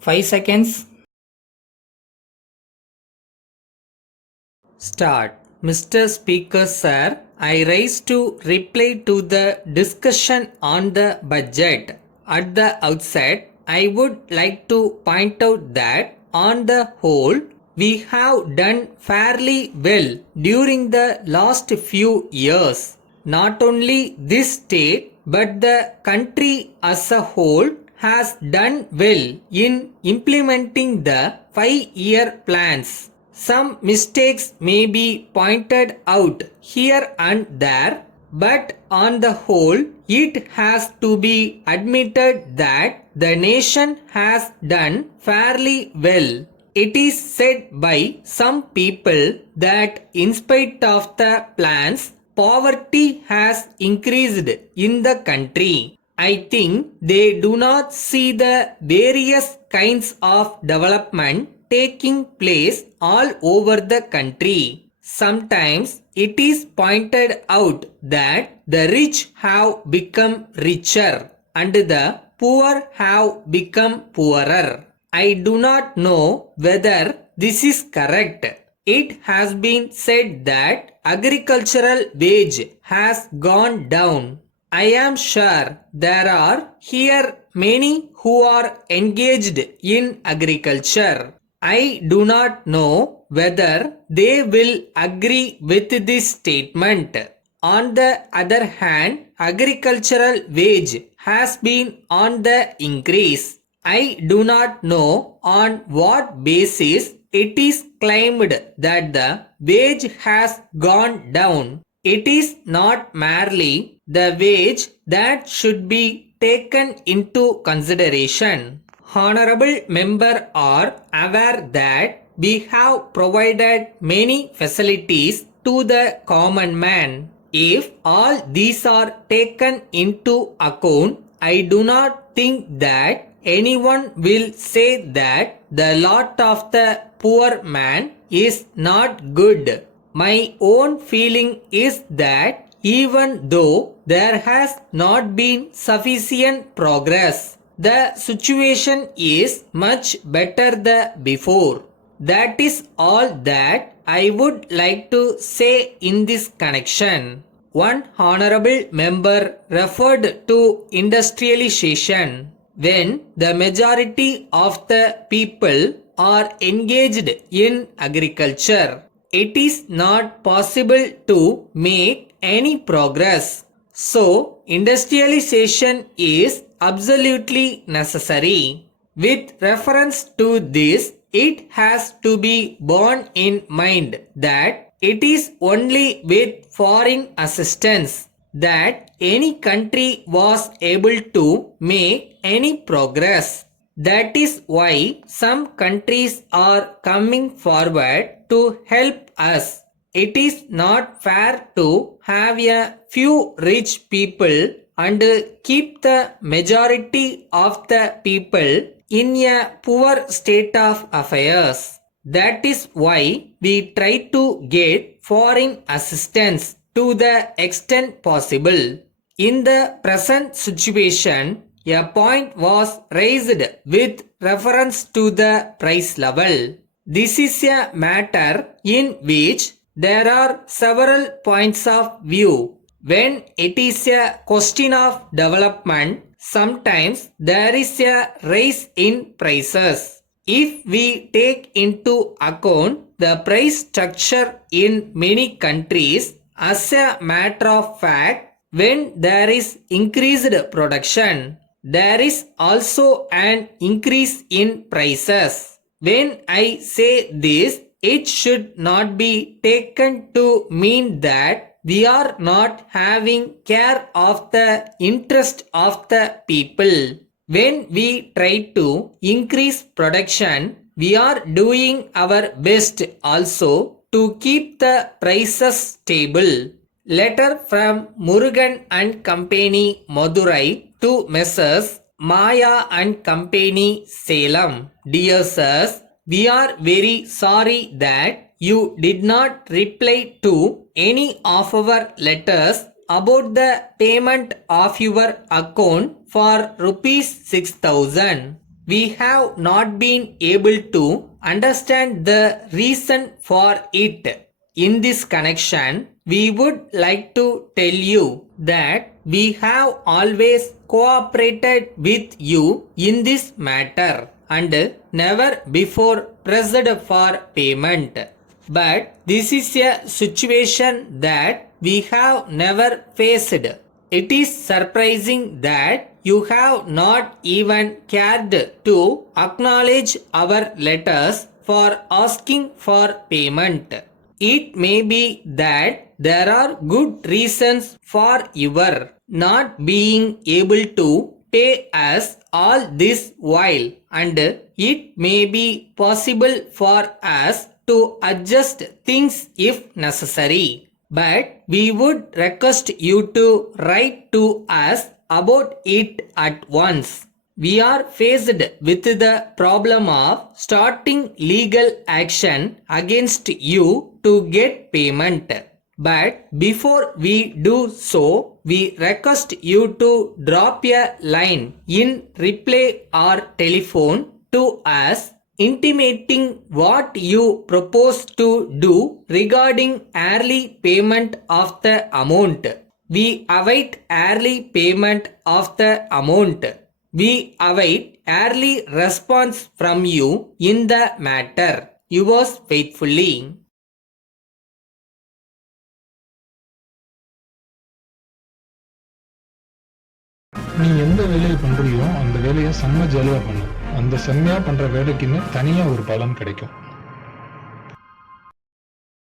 5 seconds. Start. Mr. Speaker Sir, I rise to reply to the discussion on the budget. At the outset, I would like to point out that on the whole, we have done fairly well during the last few years. Not only this state, but the country as a whole has done well in implementing the 5-year plans. Some mistakes may be pointed out here and there, but on the whole, it has to be admitted that the nation has done fairly well. It is said by some people that in spite of the plans, poverty has increased in the country. I think they do not see the various kinds of development taking place all over the country. Sometimes it is pointed out that the rich have become richer and the poor have become poorer. I do not know whether this is correct. It has been said that agricultural wage has gone down. I am sure there are here many who are engaged in agriculture. I do not know whether they will agree with this statement. On the other hand, agricultural wage has been on the increase. I do not know on what basis it is claimed that the wage has gone down. It is not merely the wage that should be taken into consideration. Honorable member are aware that we have provided many facilities to the common man. If all these are taken into account, I do not think that anyone will say that the lot of the poor man is not good. My own feeling is that even though there has not been sufficient progress, the situation is much better than before. That is all that I would like to say in this connection. One honorable member referred to industrialization. When the majority of the people are engaged in agriculture, it is not possible to make any progress. So, industrialization is absolutely necessary. With reference to this, it has to be borne in mind that it is only with foreign assistance that any country was able to make any progress. That is why some countries are coming forward to help us. It is not fair to have a few rich people and keep the majority of the people in a poor state of affairs. That is why we try to get foreign assistance to the extent possible. In the present situation, a point was raised with reference to the price level. This is a matter in which there are several points of view. When it is a question of development, sometimes there is a rise in prices. If we take into account the price structure in many countries, as a matter of fact, when there is increased production, there is also an increase in prices. When I say this, it should not be taken to mean that we are not having care of the interest of the people. When we try to increase production, we are doing our best also to keep the prices stable. Letter from Murugan and Company, Madurai to Messrs. Maya and Company, Salem. Dear sirs, we are very sorry that you did not reply to any of our letters about the payment of your account for rupees 6,000. we have not been able to understand the reason for it. In this connection, we would like to tell you that we have always cooperated with you in this matter and never before pressed for payment. But this is a situation that we have never faced. It is surprising that you have not even cared to acknowledge our letters for asking for payment. It may be that there are good reasons for your not being able to pay us all this while, and it may be possible for us to adjust things if necessary. But we would request you to write to us about it at once. We are faced with the problem of starting legal action against you to get payment. But before we do so, we request you to drop a line in reply or telephone to us intimating what you propose to do regarding early payment of the amount. We await early payment of the amount. We await early response from you in the matter. Yours faithfully. நீ எந்த வேலையை பண்றியோ அந்த வேலையை செம்ம ஜாலியா பண்ணு. அந்த செம்மையா பண்ற வேலைக்குன்னு தனியா ஒரு பலன் கிடைக்கும்.